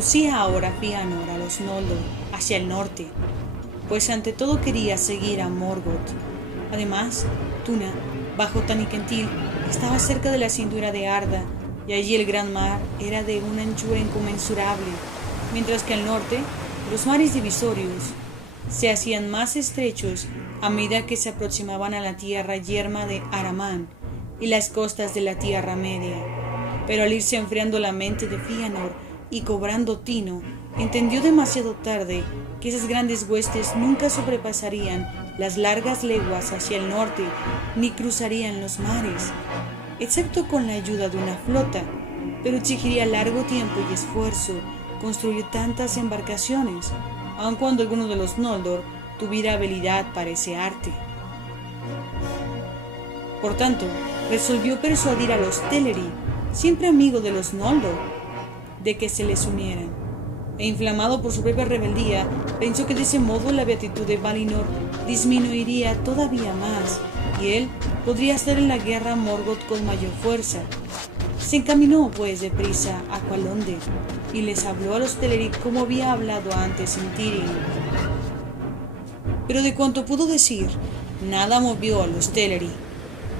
conducía ahora Fëanor a los Noldor hacia el norte, pues ante todo quería seguir a Morgoth. Además, Tuna, bajo Tanikentil, estaba cerca de la cintura de Arda, y allí el gran mar era de una anchura inconmensurable, mientras que al norte los mares divisorios se hacían más estrechos a medida que se aproximaban a la tierra yerma de Aramán y las costas de la Tierra Media. Pero al irse enfriando la mente de Fëanor y cobrando tino, entendió demasiado tarde que esas grandes huestes nunca sobrepasarían las largas leguas hacia el norte ni cruzarían los mares, excepto con la ayuda de una flota, pero exigiría largo tiempo y esfuerzo construir tantas embarcaciones, aun cuando alguno de los Noldor tuviera habilidad para ese arte. Por tanto, resolvió persuadir a los Teleri, siempre amigos de los Noldor, de que se les unieran, e inflamado por su propia rebeldía, pensó que de ese modo la beatitud de Valinor disminuiría todavía más, y él podría hacer en la guerra a Morgoth con mayor fuerza. Se encaminó pues deprisa a Aqualonde, y les habló a los Teleri como había hablado antes en Tíril. Pero de cuanto pudo decir, nada movió a los Teleri.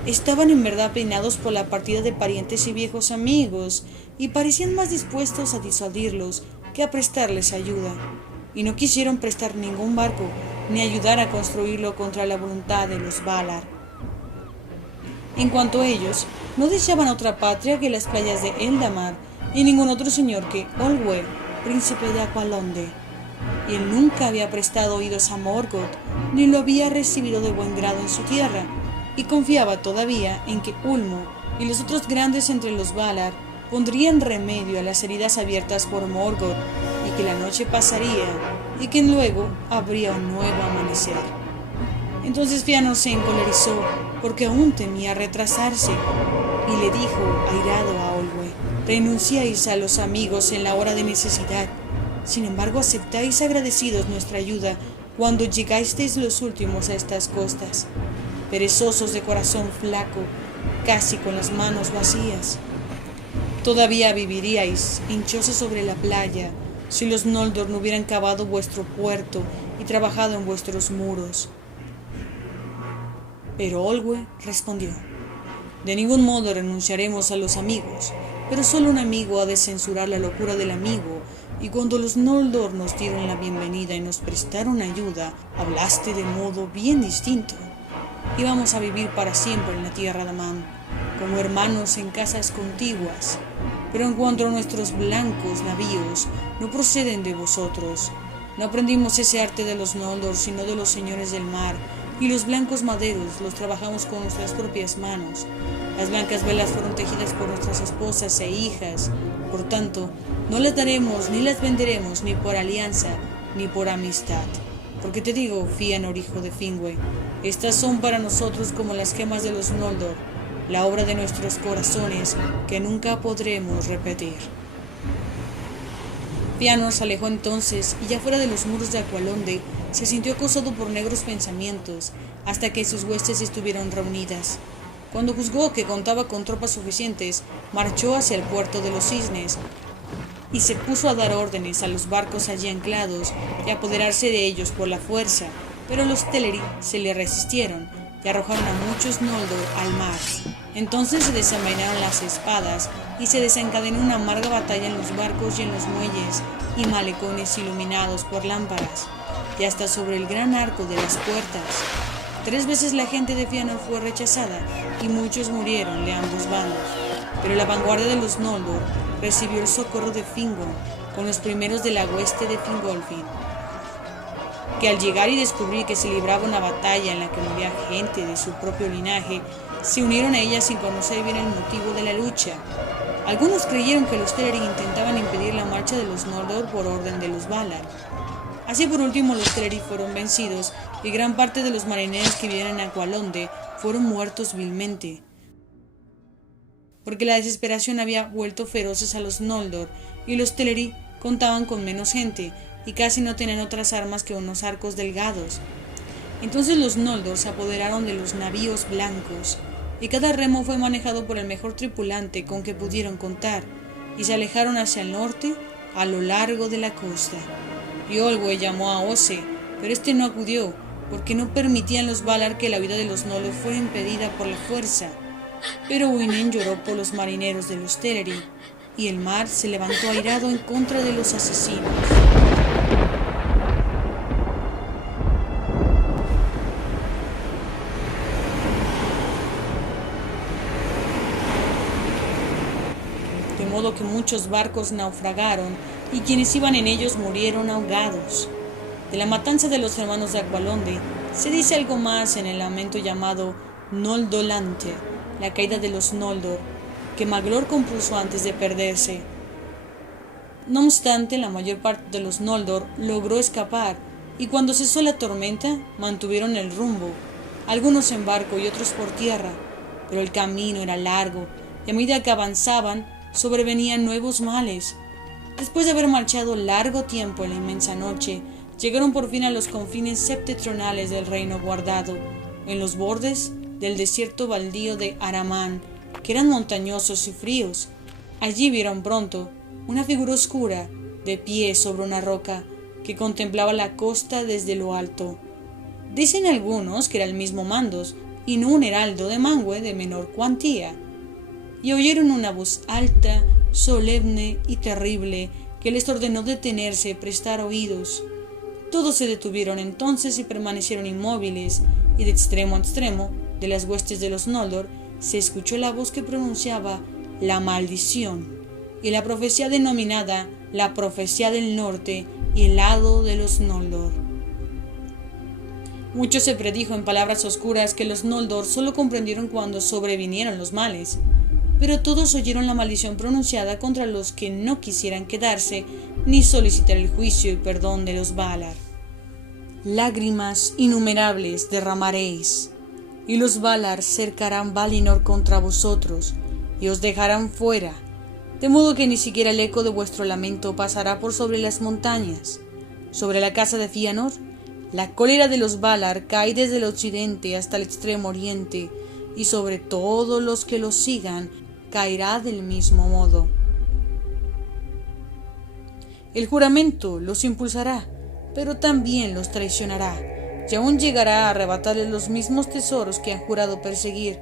Estaban en verdad peinados por la partida de parientes y viejos amigos, y parecían más dispuestos a disuadirlos que a prestarles ayuda, y no quisieron prestar ningún barco ni ayudar a construirlo contra la voluntad de los Valar. En cuanto a ellos, no deseaban otra patria que las playas de Eldamar y ningún otro señor que Olwe, príncipe de Aqualonde, y él nunca había prestado oídos a Morgoth ni lo había recibido de buen grado en su tierra, y confiaba todavía en que Ulmo y los otros grandes entre los Valar pondrían remedio a las heridas abiertas por Morgoth, y que la noche pasaría y que luego habría un nuevo amanecer. Entonces Fëanor se encolerizó porque aún temía retrasarse, y le dijo airado a Olwe: renunciáis a los amigos en la hora de necesidad, sin embargo aceptáis agradecidos nuestra ayuda cuando llegasteis los últimos a estas costas, perezosos de corazón flaco, casi con las manos vacías. Todavía viviríais hinchosos sobre la playa si los Noldor no hubieran cavado vuestro puerto y trabajado en vuestros muros. Pero Olwe respondió: de ningún modo renunciaremos a los amigos, pero solo un amigo ha de censurar la locura del amigo, y cuando los Noldor nos dieron la bienvenida y nos prestaron ayuda, hablaste de modo bien distinto. Íbamos a vivir para siempre en la tierra de Amán, como hermanos en casas contiguas, pero en cuanto a nuestros blancos navíos, no proceden de vosotros. No aprendimos ese arte de los Noldor, sino de los señores del mar, y los blancos maderos los trabajamos con nuestras propias manos. Las blancas velas fueron tejidas por nuestras esposas e hijas, por tanto, no las daremos ni las venderemos ni por alianza ni por amistad. Porque te digo, Fëanor, hijo de Finwë, estas son para nosotros como las gemas de los Noldor, la obra de nuestros corazones que nunca podremos repetir. Fëanor se alejó entonces, y ya fuera de los muros de Aqualonde, se sintió acosado por negros pensamientos, hasta que sus huestes estuvieron reunidas. Cuando juzgó que contaba con tropas suficientes, marchó hacia el puerto de los Cisnes, y se puso a dar órdenes a los barcos allí anclados y a apoderarse de ellos por la fuerza, pero los Teleri se le resistieron y arrojaron a muchos Noldor al mar. Entonces se desenvainaron las espadas y se desencadenó una amarga batalla en los barcos y en los muelles y malecones iluminados por lámparas, y hasta sobre el gran arco de las puertas. 3 veces la gente de Fëanor fue rechazada y muchos murieron de ambos bandos, pero la vanguardia de los Noldor recibió el socorro de Fingon con los primeros de la hueste de Fingolfin, que al llegar y descubrir que se libraba una batalla en la que moría gente de su propio linaje, se unieron a ella sin conocer bien el motivo de la lucha. Algunos creyeron que los Teleri intentaban impedir la marcha de los Noldor por orden de los Valar. Así por último los Teleri fueron vencidos y gran parte de los marineros que vivían en Aqualonde fueron muertos vilmente, porque la desesperación había vuelto feroces a los Noldor y los Teleri contaban con menos gente y casi no tenían otras armas que unos arcos delgados. Entonces los Noldor se apoderaron de los navíos blancos, y cada remo fue manejado por el mejor tripulante con que pudieron contar, y se alejaron hacia el norte a lo largo de la costa. Y Olwe llamó a Ose, pero este no acudió, porque no permitían los Valar que la vida de los Noldor fuera impedida por la fuerza. Pero Uinen lloró por los marineros de los Teleri, y el mar se levantó airado en contra de los asesinos. De modo que muchos barcos naufragaron, y quienes iban en ellos murieron ahogados. De la matanza de los hermanos de Aqualonde se dice algo más en el lamento llamado Noldolante, la caída de los Noldor, que Maglor compuso antes de perderse. No obstante, la mayor parte de los Noldor logró escapar, y cuando cesó la tormenta, mantuvieron el rumbo, algunos en barco y otros por tierra, pero el camino era largo, y a medida que avanzaban, sobrevenían nuevos males. Después de haber marchado largo tiempo en la inmensa noche, llegaron por fin a los confines septentrionales del reino guardado, en los bordes del desierto baldío de Aramán, que eran montañosos y fríos. Allí vieron pronto una figura oscura, de pie sobre una roca, que contemplaba la costa desde lo alto. Dicen algunos que era el mismo Mandos, y no un heraldo de Manwë de menor cuantía. Y oyeron una voz alta, solemne y terrible, que les ordenó detenerse y prestar oídos. Todos se detuvieron entonces y permanecieron inmóviles, y de extremo a extremo de las huestes de los Noldor se escuchó la voz que pronunciaba la maldición, y la profecía denominada la profecía del norte y el hado de los Noldor. Mucho se predijo en palabras oscuras que los Noldor solo comprendieron cuando sobrevinieron los males, pero todos oyeron la maldición pronunciada contra los que no quisieran quedarse ni solicitar el juicio y perdón de los Valar. Lágrimas innumerables derramaréis, y los Valar cercarán Valinor contra vosotros, y os dejarán fuera, de modo que ni siquiera el eco de vuestro lamento pasará por sobre las montañas. Sobre la casa de Fëanor, la cólera de los Valar cae desde el occidente hasta el extremo oriente, y sobre todos los que los sigan caerá del mismo modo. El juramento los impulsará, pero también los traicionará, y aún llegará a arrebatarles los mismos tesoros que han jurado perseguir.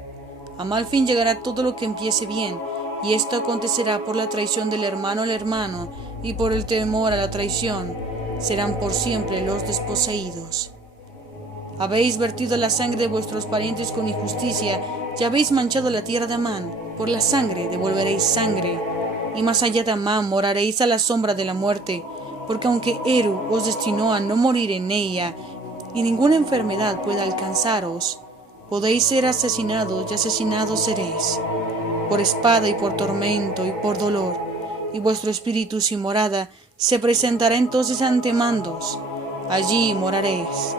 A mal fin llegará todo lo que empiece bien, y esto acontecerá por la traición del hermano al hermano, y por el temor a la traición serán por siempre los desposeídos. Habéis vertido la sangre de vuestros parientes con injusticia, y habéis manchado la tierra de Amán. Por la sangre devolveréis sangre, y más allá de Amán moraréis a la sombra de la muerte, porque aunque Eru os destinó a no morir en ella, y ninguna enfermedad pueda alcanzaros, podéis ser asesinados y asesinados seréis, por espada y por tormento y por dolor, y vuestro espíritu sin morada se presentará entonces ante Mandos. Allí moraréis.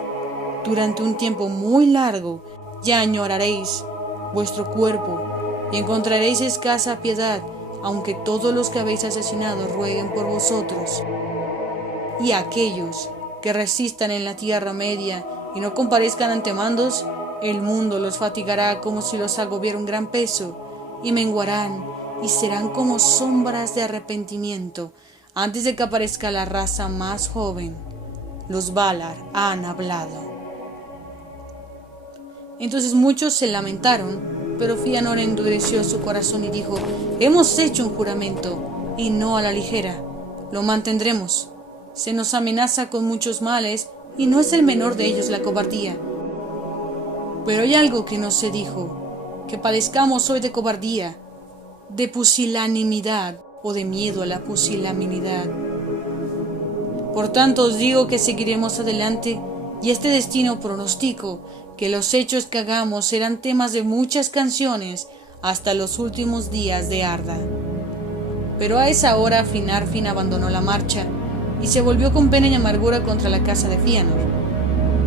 Durante un tiempo muy largo ya añoraréis vuestro cuerpo, y encontraréis escasa piedad, aunque todos los que habéis asesinado rueguen por vosotros. Y a aquellos que resistan en la Tierra Media y no comparezcan ante Mandos, el mundo los fatigará como si los agobiara un gran peso, y menguarán y serán como sombras de arrepentimiento antes de que aparezca la raza más joven. Los Valar han hablado. Entonces muchos se lamentaron, pero Fëanor endureció su corazón y dijo: hemos hecho un juramento, y no a la ligera. Lo mantendremos. Se nos amenaza con muchos males, y no es el menor de ellos la cobardía. Pero hay algo que no se dijo: que padezcamos hoy de cobardía, de pusilanimidad o de miedo a la pusilanimidad. Por tanto os digo que seguiremos adelante, y este destino pronostico, que los hechos que hagamos serán temas de muchas canciones hasta los últimos días de Arda. Pero a esa hora Finarfin abandonó la marcha y se volvió con pena y amargura contra la casa de Fëanor.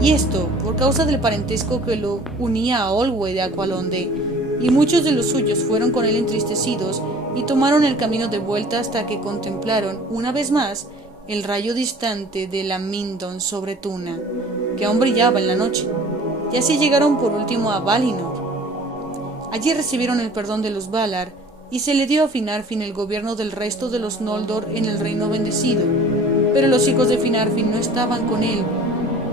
Y esto por causa del parentesco que lo unía a Olwe de Aqualonde, y muchos de los suyos fueron con él entristecidos y tomaron el camino de vuelta hasta que contemplaron una vez más el rayo distante de la Mindon sobre Tuna, que aún brillaba en la noche. Y así llegaron por último a Valinor. Allí recibieron el perdón de los Valar y se le dio a Finarfin el gobierno del resto de los Noldor en el reino bendecido. Pero los hijos de Finarfin no estaban con él,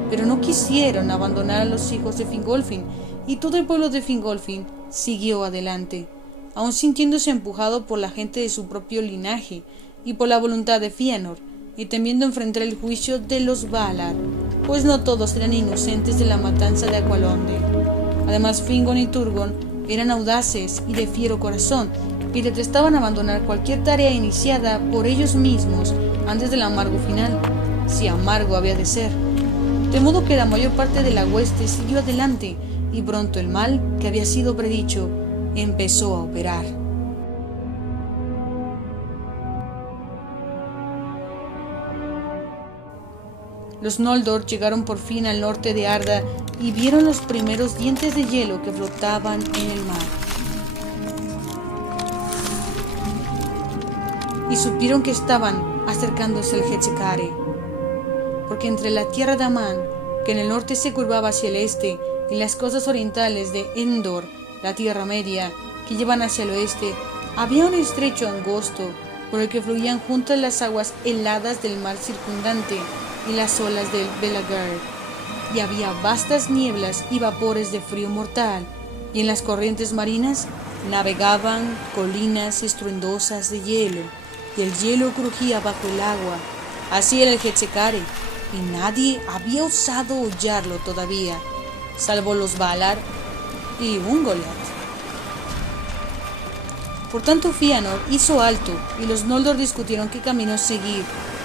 pero no quisieron abandonar a los hijos de Fingolfin, y todo el pueblo de Fingolfin siguió adelante, aun sintiéndose empujado por la gente de su propio linaje y por la voluntad de Fëanor, y temiendo enfrentar el juicio de los Valar, pues no todos eran inocentes de la matanza de Aqualonde. Además, Fingon y Turgon eran audaces y de fiero corazón, y detestaban abandonar cualquier tarea iniciada por ellos mismos antes del amargo final, si amargo había de ser. De modo que la mayor parte de la hueste siguió adelante, y pronto el mal, que había sido predicho, empezó a operar. Los Noldor llegaron por fin al norte de Arda y vieron los primeros dientes de hielo que flotaban en el mar. Y supieron que estaban acercándose al Hecekare, porque entre la tierra de Amán, que en el norte se curvaba hacia el este, y las costas orientales de Endor, la Tierra Media, que llevan hacia el oeste, había un estrecho angosto por el que fluían juntas las aguas heladas del mar circundante y las olas del Belagard, y había vastas nieblas y vapores de frío mortal, y en las corrientes marinas navegaban colinas estruendosas de hielo, y el hielo crujía bajo el agua. Así era el Hecekare, y nadie había osado hollarlo todavía, salvo los Valar y Ungoliant. Por tanto, Fëanor hizo alto, y los Noldor discutieron qué camino seguir,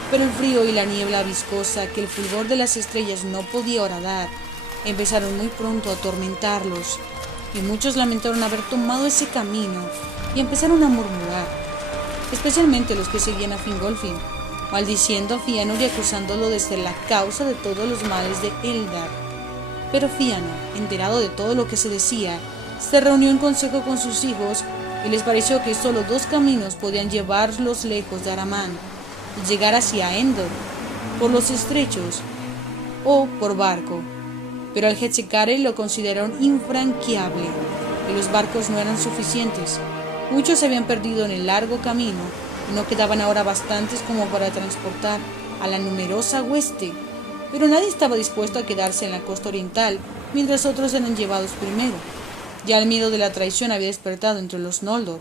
pero el frío y la niebla viscosa que el fulgor de las estrellas no podía horadar empezaron muy pronto a atormentarlos, y muchos lamentaron haber tomado ese camino y empezaron a murmurar, especialmente los que seguían a Fingolfin, maldiciendo a Fëanor y acusándolo de ser la causa de todos los males de Eldar. Pero Fëanor, enterado de todo lo que se decía, se reunió en consejo con sus hijos y les pareció que solo dos caminos podían llevarlos lejos de Aramán y llegar hacia Endor, por los estrechos o por barco. Pero al Hecekare lo consideraron infranqueable y los barcos no eran suficientes. Muchos se habían perdido en el largo camino y no quedaban ahora bastantes como para transportar a la numerosa hueste, pero nadie estaba dispuesto a quedarse en la costa oriental mientras otros eran llevados primero. Ya el miedo de la traición había despertado entre los Noldor.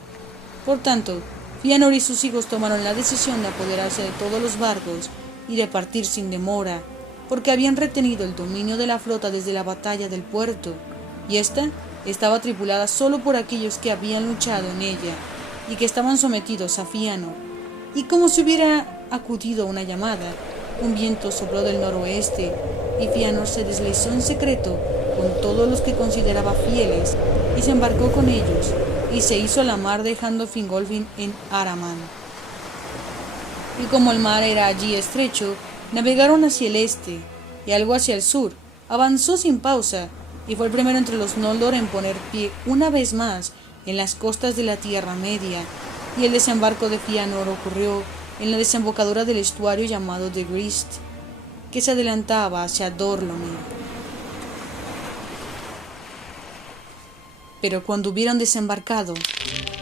Por tanto, Fëanor y sus hijos tomaron la decisión de apoderarse de todos los barcos y de partir sin demora, porque habían retenido el dominio de la flota desde la batalla del puerto, y ésta estaba tripulada solo por aquellos que habían luchado en ella y que estaban sometidos a Fëanor. Y como si hubiera acudido una llamada, un viento sopló del noroeste, y Fëanor se deslizó en secreto con todos los que consideraba fieles, y se embarcó con ellos, y se hizo a la mar dejando Fingolfin en Aramán. Y como el mar era allí estrecho, navegaron hacia el este, y algo hacia el sur. Avanzó sin pausa, y fue el primero entre los Noldor en poner pie una vez más en las costas de la Tierra Media, y el desembarco de Fëanor ocurrió en la desembocadura del estuario llamado The Grist, que se adelantaba hacia Dor Lomir. Pero cuando hubieron desembarcado,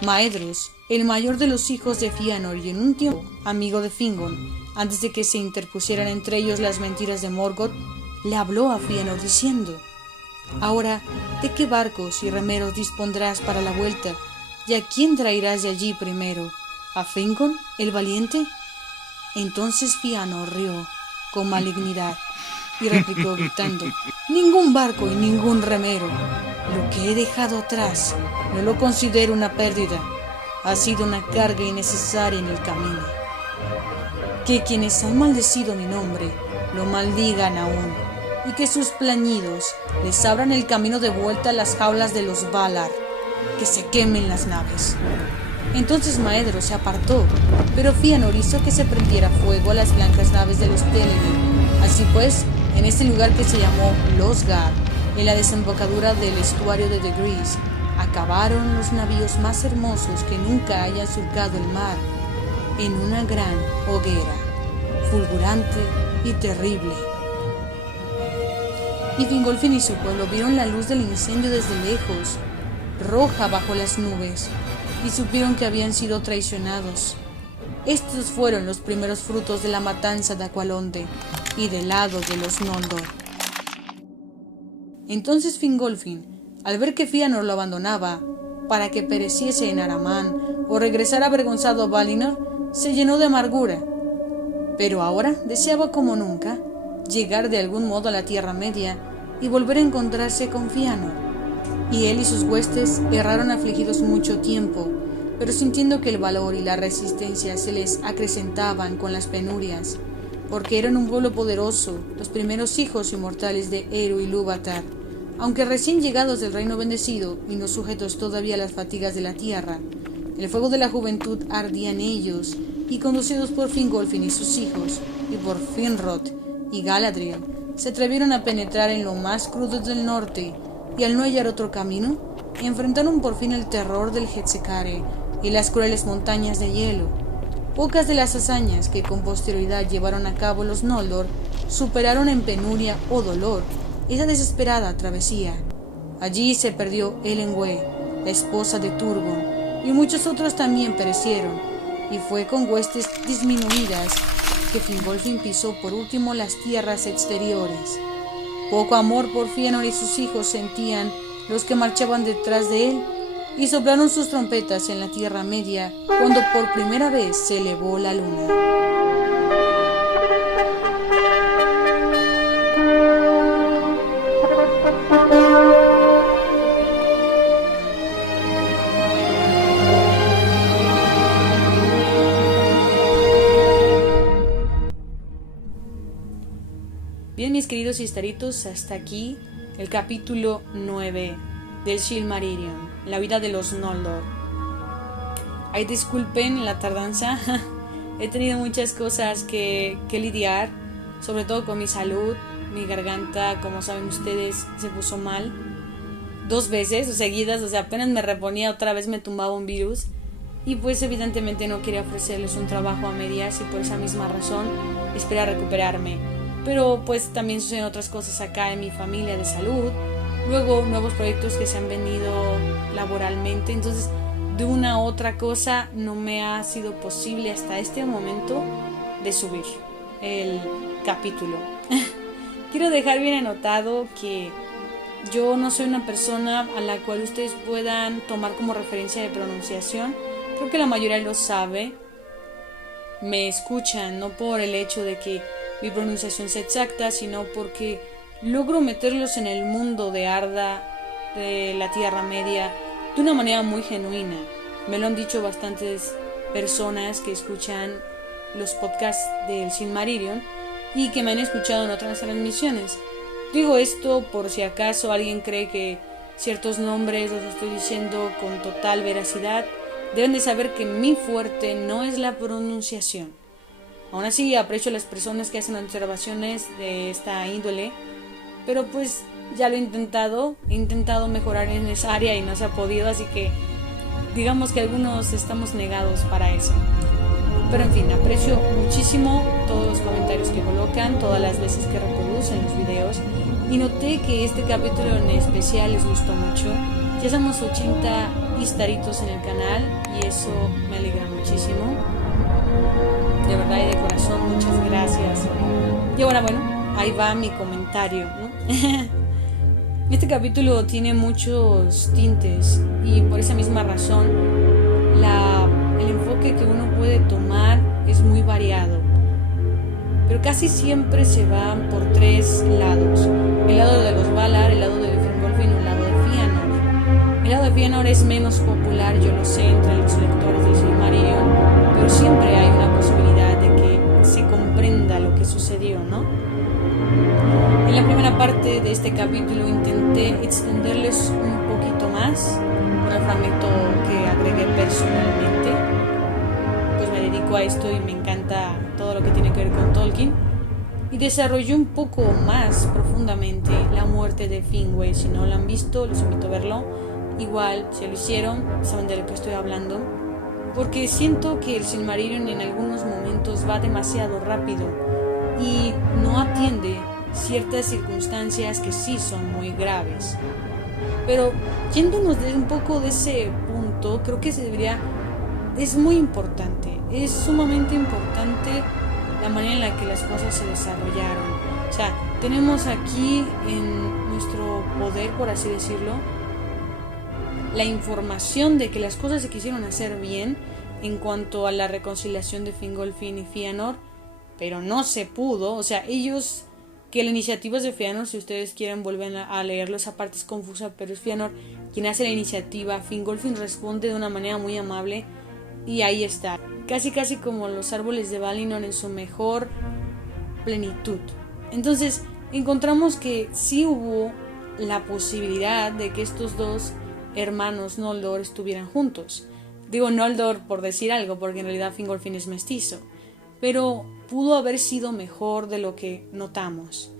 Maedhros, el mayor de los hijos de Fëanor y en un tiempo amigo de Fingon, antes de que se interpusieran entre ellos las mentiras de Morgoth, le habló a Fëanor diciendo: «Ahora, ¿de qué barcos y remeros dispondrás para la vuelta? ¿Y a quién traerás de allí primero? ¿A Fingon, el valiente?» Entonces Fëanor rió con malignidad y replicó gritando: «Ningún barco y ningún remero. Lo que he dejado atrás no lo considero una pérdida. Ha sido una carga innecesaria en el camino. Que quienes han maldecido mi nombre lo maldigan aún, y que sus plañidos les abran el camino de vuelta a las jaulas de los Valar. Que se quemen las naves». Entonces Maedhros se apartó, pero Fëanor hizo que se prendiera fuego a las blancas naves de los Teleri. Así pues, en este lugar que se llamó Losgard, en la desembocadura del estuario de The Grist, acabaron los navíos más hermosos que nunca hayan surcado el mar, en una gran hoguera, fulgurante y terrible. Y Fingolfin y su pueblo vieron la luz del incendio desde lejos, roja bajo las nubes, y supieron que habían sido traicionados. Estos fueron los primeros frutos de la matanza de Aqualonde y del lado de los Noldor. Entonces Fingolfin, al ver que Fëanor lo abandonaba para que pereciese en Aramán o regresara avergonzado a Valinor, se llenó de amargura. Pero ahora deseaba como nunca llegar de algún modo a la Tierra Media y volver a encontrarse con Fëanor. Y él y sus huestes erraron afligidos mucho tiempo, pero sintiendo que el valor y la resistencia se les acrecentaban con las penurias, porque eran un pueblo poderoso, los primeros hijos inmortales de Eru y Ilúvatar, aunque recién llegados del reino bendecido y no sujetos todavía a las fatigas de la tierra. El fuego de la juventud ardía en ellos, y conducidos por Fingolfin y sus hijos, y por Finrod y Galadriel, se atrevieron a penetrar en lo más crudo del norte, y al no hallar otro camino, enfrentaron por fin el terror del Hexecare y las crueles montañas de hielo. Pocas de las hazañas que con posterioridad llevaron a cabo los Noldor superaron en penuria o dolor esa desesperada travesía. Allí se perdió Elengwë, la esposa de Turgon, y muchos otros también perecieron, y fue con huestes disminuidas que Fingolfin pisó por último las tierras exteriores. Poco amor por Fëanor y sus hijos sentían los que marchaban detrás de él, y soplaron sus trompetas en la Tierra Media cuando por primera vez se elevó la luna. Bien, mis queridos Istaritos, hasta aquí el capítulo 9 del Silmarillion, la vida de los Noldor. Ay, disculpen la tardanza, he tenido muchas cosas que lidiar, sobre todo con mi salud. Mi garganta, como saben ustedes, se puso mal 2 veces seguidas, o sea, apenas me reponía, otra vez me tumbaba un virus, y pues evidentemente no quería ofrecerles un trabajo a medias, y por esa misma razón esperé a recuperarme. Pero pues también suceden otras cosas acá en mi familia de salud, luego nuevos proyectos que se han venido laboralmente, entonces de una u otra cosa no me ha sido posible hasta este momento de subir el capítulo. Quiero dejar bien anotado que yo no soy una persona a la cual ustedes puedan tomar como referencia de pronunciación. Creo que la mayoría lo sabe. Me escuchan no por el hecho de que mi pronunciación sea exacta, sino porque logro meterlos en el mundo de Arda, de la Tierra Media, de una manera muy genuina. Me lo han dicho bastantes personas que escuchan los podcasts del Silmarillion y que me han escuchado en otras transmisiones. Digo esto por si acaso alguien cree que ciertos nombres los estoy diciendo con total veracidad. Deben de saber que mi fuerte no es la pronunciación. Aún así aprecio a las personas que hacen observaciones de esta índole, pero pues ya lo he intentado mejorar en esa área y no se ha podido, así que digamos que algunos estamos negados para eso. Pero en fin, aprecio muchísimo todos los comentarios que colocan, todas las veces que reproducen los videos, y noté que este capítulo en especial les gustó mucho. Ya somos 80 Istaritos en el canal y eso me alegra muchísimo. De verdad y de corazón, muchas gracias. Y ahora bueno, ahí va mi comentario, ¿no? Este capítulo tiene muchos tintes y por esa misma razón el enfoque que uno puede tomar es muy variado, pero casi siempre se van por 3 lados: el lado de los Valar, el lado de Fingolfin o el lado de Fëanor. El lado de Fëanor es menos popular, yo lo sé, entre los lectores del Silmarillion, pero siempre hay una posibilidad de que se comprenda lo que sucedió, ¿no? En la primera parte de este capítulo intenté extenderles un poquito más, con el fragmento que agregué personalmente, pues me dedico a esto y me encanta todo lo que tiene que ver con Tolkien, y desarrollé un poco más profundamente la muerte de Finwë. Si no lo han visto, los invito a verlo. Igual, si lo hicieron, saben de lo que estoy hablando, porque siento que el Silmarillion en algunos momentos va demasiado rápido y no atiende ciertas circunstancias que sí son muy graves. Pero yéndonos de un poco de ese punto, creo que es muy importante, es sumamente importante la manera en la que las cosas se desarrollaron. O sea, tenemos aquí en nuestro poder, por así decirlo, la información de que las cosas se quisieron hacer bien en cuanto a la reconciliación de Fingolfin y Fëanor, pero no se pudo. O sea, ellos, que la iniciativa es de Fëanor, si ustedes quieren vuelven a leerlo, esa parte es confusa, pero es Fëanor quien hace la iniciativa. Fingolfin responde de una manera muy amable y ahí está, casi como los árboles de Valinor en su mejor plenitud. Entonces encontramos que sí hubo la posibilidad de que estos dos hermanos Noldor estuvieran juntos. Digo Noldor por decir algo, porque en realidad Fingolfin es mestizo, pero pudo haber sido mejor de lo que notamos.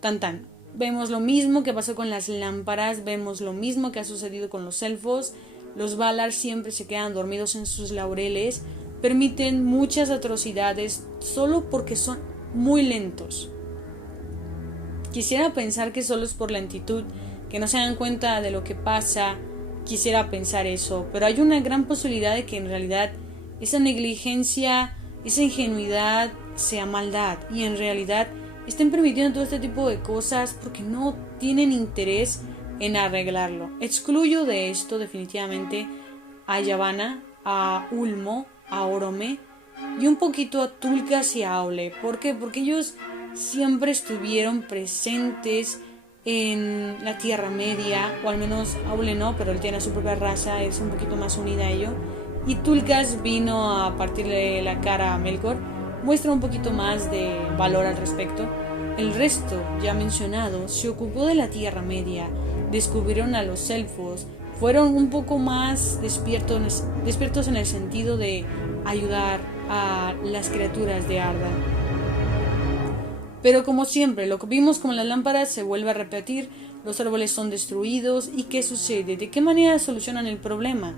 Tan. Vemos lo mismo que pasó con las lámparas, vemos lo mismo que ha sucedido con los elfos. Los Valar siempre se quedan dormidos en sus laureles, permiten muchas atrocidades solo porque son muy lentos. Quisiera pensar que solo es por lentitud, que no se dan cuenta de lo que pasa. Quisiera pensar eso, pero hay una gran posibilidad de que en realidad esa negligencia, esa ingenuidad sea maldad, y en realidad estén permitiendo todo este tipo de cosas porque no tienen interés en arreglarlo. Excluyo de esto definitivamente a Yavanna, a Ulmo, a Orome y un poquito a Tulkas y a Aule. ¿Por qué? Porque ellos siempre estuvieron presentes en la Tierra Media, o al menos Aule no, pero él tiene su propia raza, es un poquito más unida a ello. Y Tulkas vino a partirle la cara a Melkor, muestra un poquito más de valor al respecto. El resto, ya mencionado, se ocupó de la Tierra Media, descubrieron a los elfos, fueron un poco más despiertos en el sentido de ayudar a las criaturas de Arda. Pero como siempre, lo que vimos con las lámparas se vuelve a repetir, los árboles son destruidos, ¿y qué sucede? ¿De qué manera solucionan el problema?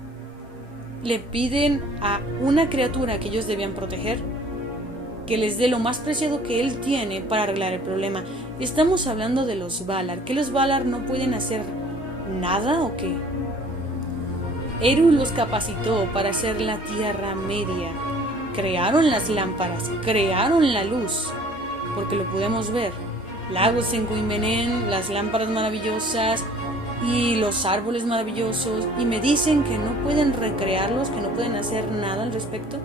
Le piden a una criatura que ellos debían proteger que les dé lo más preciado que él tiene para arreglar el problema. Estamos hablando de los Valar. ¿Que los Valar no pueden hacer nada o qué? Eru los capacitó para hacer la Tierra Media. Crearon las lámparas, crearon la luz, porque lo podemos ver. Lagos en Cuimenen, las lámparas maravillosas y los árboles maravillosos, y me dicen que no pueden recrearlos, que no pueden hacer nada al respecto.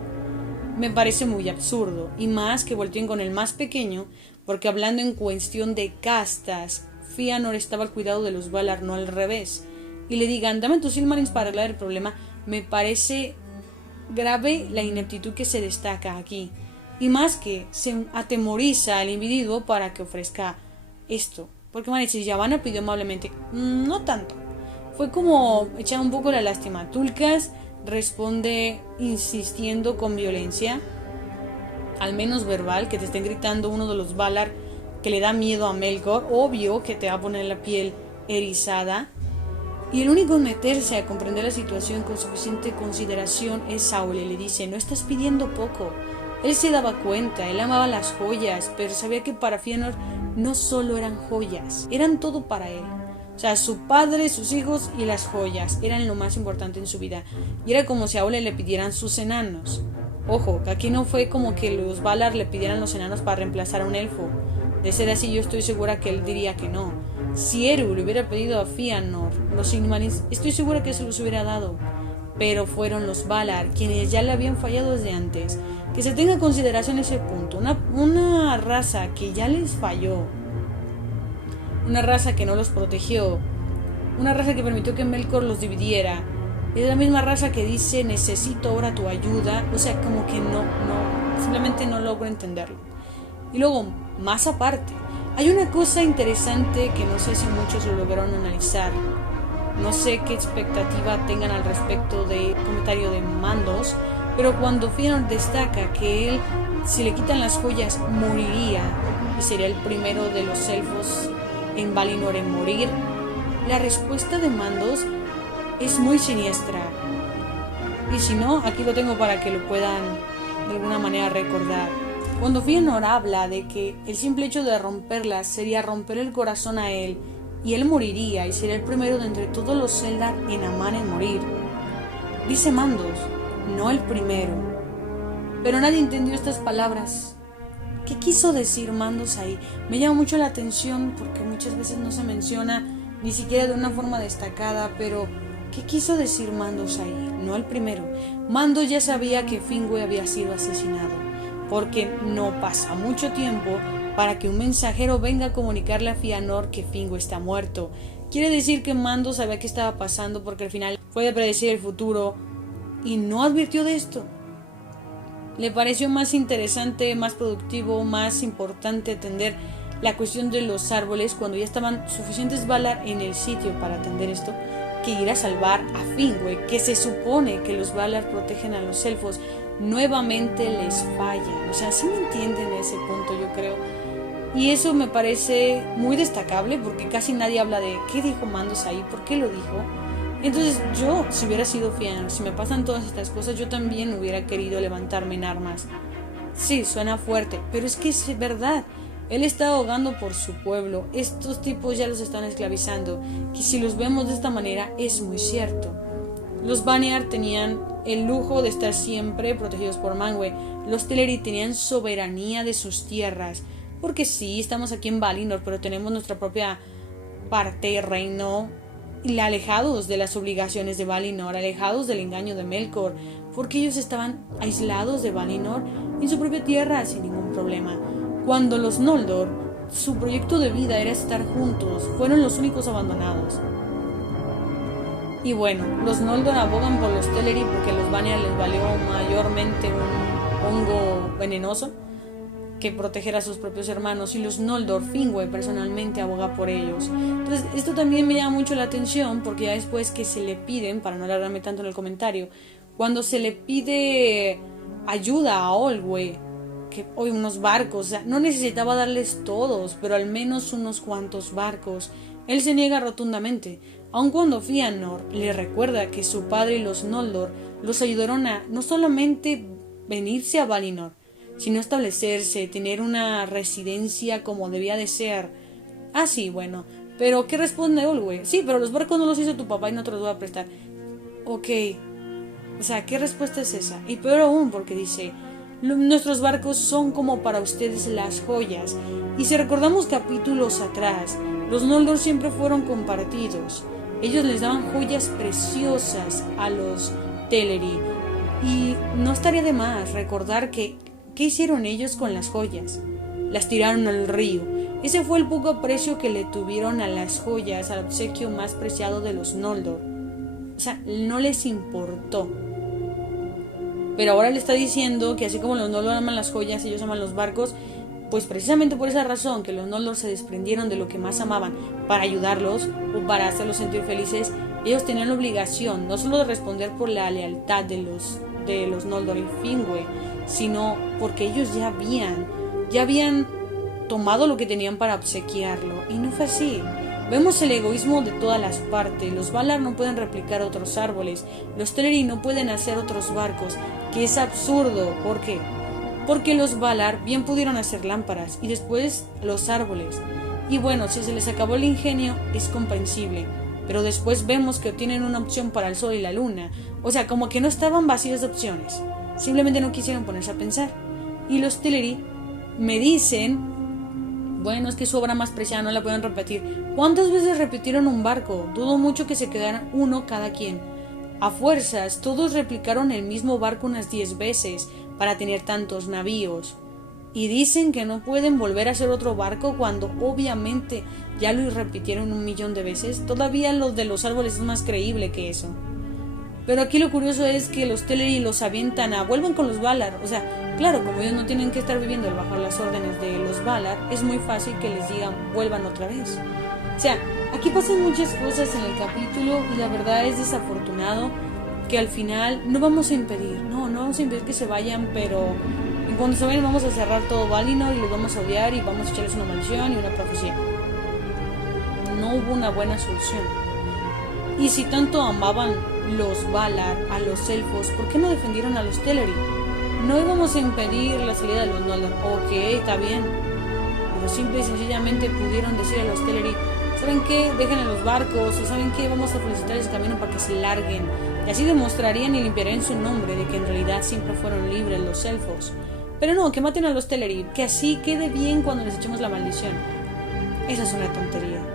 Me parece muy absurdo, y más que volteen con el más pequeño, porque hablando en cuestión de castas, Fëanor estaba al cuidado de los Valar, no al revés, y le digan, dame tus Silmarils para arreglar el problema. Me parece grave la ineptitud que se destaca aquí, y más que se atemoriza al individuo para que ofrezca esto, porque van a decir, Yavanna pidió amablemente, no tanto, fue como echar un poco la lástima. Tulkas responde insistiendo con violencia, al menos verbal, que te estén gritando uno de los Valar que le da miedo a Melkor, obvio que te va a poner la piel erizada, y el único en meterse a comprender la situación con suficiente consideración es Aule. Le dice, no estás pidiendo poco. Él se daba cuenta, él amaba las joyas, pero sabía que para Fëanor no solo eran joyas, eran todo para él. O sea, su padre, sus hijos y las joyas eran lo más importante en su vida. Y era como si a Aule le pidieran sus enanos. Ojo, que aquí no fue como que los Valar le pidieran los enanos para reemplazar a un elfo. De ser así, yo estoy segura que él diría que no. Si Eru le hubiera pedido a Fëanor los Silmarils, estoy segura que se los hubiera dado. Pero fueron los Valar quienes ya le habían fallado desde antes. Que se tenga en consideración ese punto. Una raza que ya les falló, una raza que no los protegió, una raza que permitió que Melkor los dividiera, es la misma raza que dice necesito ahora tu ayuda. O sea, como que no, simplemente no logro entenderlo. Y luego, más aparte, hay una cosa interesante que no sé si muchos lo lograron analizar. No sé qué expectativa tengan al respecto del comentario de Mandos, pero cuando Fëanor destaca que él, si le quitan las joyas, moriría y sería el primero de los elfos en Valinor en morir, la respuesta de Mandos es muy siniestra. Y si no, aquí lo tengo para que lo puedan de alguna manera recordar. Cuando Fëanor habla de que el simple hecho de romperlas sería romper el corazón a él y él moriría y sería el primero de entre todos los Eldar en Aman en morir. Dice Mandos, no el primero. Pero nadie entendió estas palabras. ¿Qué quiso decir Mandos ahí? Me llama mucho la atención porque muchas veces no se menciona ni siquiera de una forma destacada, pero ¿qué quiso decir Mandos ahí? No el primero. Mandos ya sabía que Finwë había sido asesinado, porque no pasa mucho tiempo para que un mensajero venga a comunicarle a Fëanor que Finwë está muerto. Quiere decir que Mandos sabía qué estaba pasando porque al final puede predecir el futuro y no advirtió de esto. Le pareció más interesante, más productivo, más importante atender la cuestión de los árboles cuando ya estaban suficientes Valar en el sitio para atender esto, que ir a salvar a Finwë, que se supone que los Valar protegen a los elfos. Nuevamente les fallan. O sea, sí me entienden ese punto, yo creo. Y eso me parece muy destacable porque casi nadie habla de qué dijo Mandos ahí, por qué lo dijo. Entonces yo, si hubiera sido Fëanor, si me pasan todas estas cosas, yo también hubiera querido levantarme en armas. Sí, suena fuerte, pero es que es verdad. Él está ahogando por su pueblo. Estos tipos ya los están esclavizando. Que si los vemos de esta manera, es muy cierto. Los Vanyar tenían el lujo de estar siempre protegidos por Manwë. Los Teleri tenían soberanía de sus tierras. Porque sí, estamos aquí en Valinor, pero tenemos nuestra propia parte y reino, alejados de las obligaciones de Valinor, alejados del engaño de Melkor, porque ellos estaban aislados de Valinor en su propia tierra sin ningún problema. Cuando los Noldor, su proyecto de vida era estar juntos, fueron los únicos abandonados. Y bueno, los Noldor abogan por los Teleri porque a los Vanyar les valió mayormente un hongo venenoso que proteger a sus propios hermanos, y los Noldor, Finwë personalmente aboga por ellos. Entonces esto también me llama mucho la atención porque ya después que se le piden, para no alargarme tanto en el comentario, cuando se le pide ayuda a Olwë, que hoy unos barcos, o sea, no necesitaba darles todos, pero al menos unos cuantos barcos, él se niega rotundamente, aun cuando Fëanor le recuerda que su padre y los Noldor los ayudaron a no solamente venirse a Valinor, sino establecerse, tener una residencia como debía de ser. Ah, sí, bueno, pero ¿qué responde Olwë? Sí, pero los barcos no los hizo tu papá y no te los voy a prestar. Ok, o sea, ¿qué respuesta es esa? Y peor aún porque dice, nuestros barcos son como para ustedes las joyas. Y si recordamos capítulos atrás, los Noldor siempre fueron compartidos. Ellos les daban joyas preciosas a los Teleri. Y no estaría de más recordar ¿qué hicieron ellos con las joyas? Las tiraron al río. Ese fue el poco aprecio que le tuvieron a las joyas, al obsequio más preciado de los Noldor. O sea, no les importó. Pero ahora le está diciendo que así como los Noldor aman las joyas, ellos aman los barcos, pues precisamente por esa razón que los Noldor se desprendieron de lo que más amaban para ayudarlos o para hacerlos sentir felices, ellos tenían la obligación no solo de responder por la lealtad de los Noldor y Finwë, sino porque ellos ya habían tomado lo que tenían para obsequiarlo, y no fue así. Vemos el egoísmo de todas las partes. Los Valar no pueden replicar otros árboles, los Teleri no pueden hacer otros barcos, que es absurdo. ¿Por qué? Porque los Valar bien pudieron hacer lámparas y después los árboles. Y bueno, si se les acabó el ingenio es comprensible, pero después vemos que obtienen una opción para el sol y la luna. O sea, como que no estaban vacíos de opciones, simplemente no quisieron ponerse a pensar. Y los Teleri me dicen, bueno, es que su obra más preciada no la pueden repetir. ¿Cuántas veces repitieron un barco? Dudo mucho que se quedaran uno cada quien. A fuerzas, todos replicaron el mismo barco unas 10 veces para tener tantos navíos. Y dicen que no pueden volver a hacer otro barco cuando obviamente ya lo repitieron 1.000.000 de veces. Todavía lo de los árboles es más creíble que eso. Pero aquí lo curioso es que los Teleri los avientan a vuelvan con los Valar. O sea, claro, como ellos no tienen que estar viviendo bajo las órdenes de los Valar, es muy fácil que les digan vuelvan otra vez. O sea, aquí pasan muchas cosas en el capítulo y la verdad es desafortunado que al final no vamos a impedir que se vayan, pero en cuanto se vayan vamos a cerrar todo Valinor y los vamos a odiar y vamos a echarles una maldición y una profecía. No hubo una buena solución. Y si tanto amaban los Valar a los elfos, ¿por qué no defendieron a los Teleri? No íbamos a impedir la salida de los Noldor. Ok, está bien. Pero simple y sencillamente pudieron decir a los Teleri, ¿saben qué? Dejen a los barcos, o ¿saben qué? Vamos a felicitar ese camino para que se larguen. Y así demostrarían y limpiarían su nombre de que en realidad siempre fueron libres los elfos. Pero no, que maten a los Teleri, que así quede bien cuando les echemos la maldición. Esa es una tontería.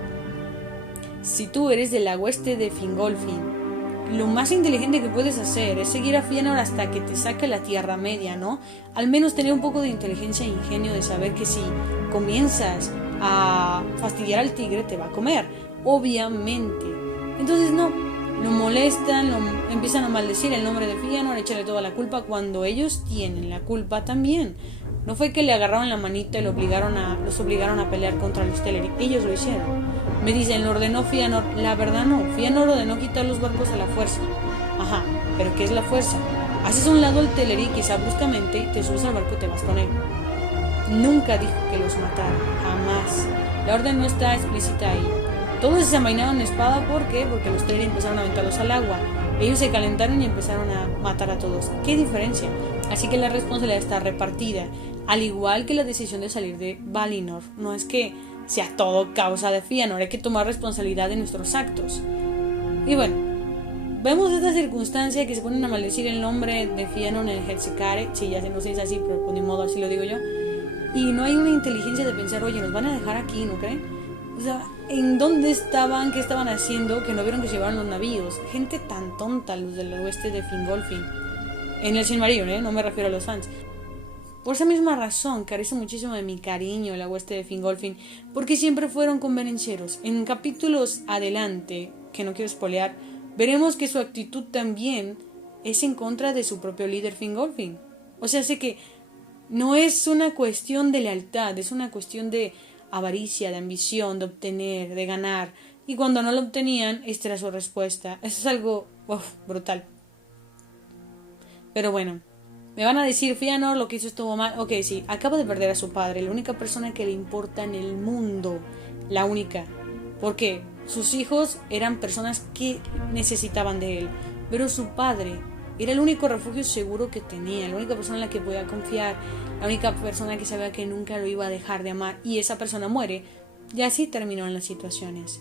Si tú eres de la hueste de Fingolfin, lo más inteligente que puedes hacer es seguir a Fëanor hasta que te saque la Tierra Media, ¿no? Al menos tener un poco de inteligencia e ingenio de saber que si comienzas a fastidiar al tigre te va a comer, obviamente. Entonces no, lo molestan, empiezan a maldecir el nombre de Fëanor, echarle toda la culpa cuando ellos tienen la culpa también. No fue que le agarraron la manita y los obligaron a pelear contra los Teleri, ellos lo hicieron. Me dicen, lo ordenó Fëanor. La verdad no, Fëanor ordenó quitar los barcos a la fuerza. Ajá, pero ¿qué es la fuerza? Haces a un lado al Teleri, quizá bruscamente, te subes al barco y te vas con él. Nunca dijo que los matara, jamás. La orden no está explícita ahí. Todos se desenvainaron espada, ¿por qué? Porque los Teleri empezaron a aventarlos al agua. Ellos se calentaron y empezaron a matar a todos. ¿Qué diferencia? Así que la responsabilidad está repartida, al igual que la decisión de salir de Valinor. No es que sea todo causa de Fëanor, hay que tomar responsabilidad de nuestros actos. Y bueno, vemos esta circunstancia que se ponen a maldecir el nombre de Fëanor en Hexicare. Sí, ya no sé si es así, pero por ni modo así lo digo yo. Y no hay una inteligencia de pensar, oye, nos van a dejar aquí, ¿no creen? O sea, ¿en dónde estaban? ¿Qué estaban haciendo? Que no vieron que se llevaron los navíos. Gente tan tonta, los del oeste de Fingolfin. En el Silmarillion, no me refiero a los fans. Por esa misma razón, carece muchísimo de mi cariño la hueste de Fingolfin, porque siempre fueron convenencieros. En capítulos adelante, que no quiero spoilear, veremos que su actitud también es en contra de su propio líder Fingolfin. O sea, sé que no es una cuestión de lealtad, es una cuestión de avaricia, de ambición, de obtener, de ganar. Y cuando no lo obtenían, esta era su respuesta. Eso es algo brutal. Pero bueno, me van a decir, Fëanor lo que hizo estuvo mal. Ok, sí, acaba de perder a su padre, la única persona que le importa en el mundo. La única. ¿Por qué? Sus hijos eran personas que necesitaban de él. Pero su padre era el único refugio seguro que tenía, la única persona en la que podía confiar, la única persona que sabía que nunca lo iba a dejar de amar. Y esa persona muere. Y así terminaron las situaciones.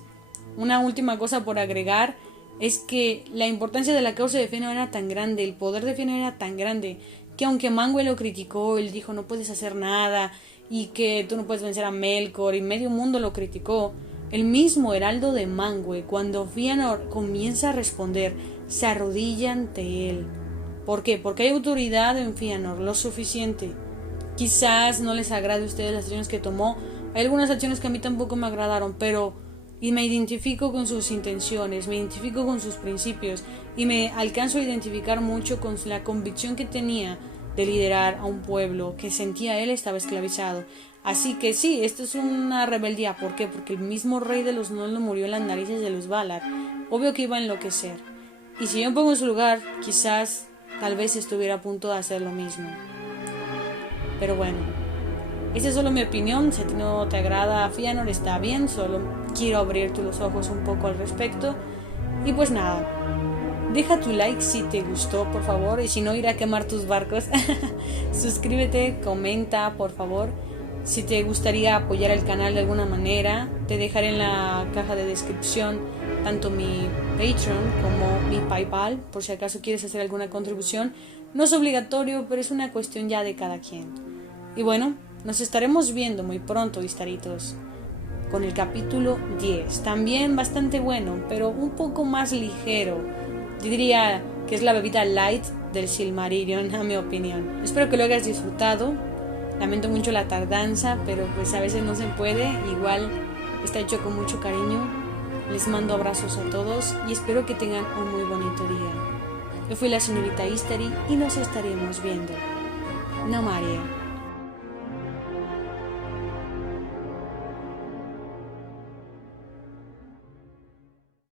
Una última cosa por agregar es que la importancia de la causa de Fëanor era tan grande, el poder de Fëanor era tan grande, que aunque Manwë lo criticó, él dijo no puedes hacer nada y que tú no puedes vencer a Melkor y medio mundo lo criticó, el mismo heraldo de Manwë, cuando Fëanor comienza a responder, se arrodilla ante él. ¿Por qué? Porque hay autoridad en Fëanor, lo suficiente. Quizás no les agrade a ustedes las acciones que tomó, hay algunas acciones que a mí tampoco me agradaron, pero y me identifico con sus intenciones, me identifico con sus principios y me alcanzo a identificar mucho con la convicción que tenía de liderar a un pueblo que sentía él estaba esclavizado. Así que sí, esto es una rebeldía. ¿Por qué? Porque el mismo rey de los Noldor murió en las narices de los Valar. Obvio que iba a enloquecer. Y si yo me pongo en su lugar, quizás, tal vez estuviera a punto de hacer lo mismo. Pero bueno, esa es solo mi opinión. Si a ti no te agrada Fëanor, está bien, solo quiero abrirte los ojos un poco al respecto. Y pues nada, deja tu like si te gustó, por favor, y si no, iré a quemar tus barcos. Suscríbete, comenta, por favor. Si te gustaría apoyar el canal de alguna manera, te dejaré en la caja de descripción tanto mi Patreon como mi PayPal, por si acaso quieres hacer alguna contribución. No es obligatorio, pero es una cuestión ya de cada quien. Y bueno, nos estaremos viendo muy pronto, Istaritos, con el capítulo 10. También bastante bueno, pero un poco más ligero. Yo diría que es la bebida light del Silmarillion, a mi opinión. Espero que lo hayas disfrutado. Lamento mucho la tardanza, pero pues a veces no se puede. Igual está hecho con mucho cariño. Les mando abrazos a todos y espero que tengan un muy bonito día. Yo fui la señorita Istari y nos estaremos viendo. Namaria.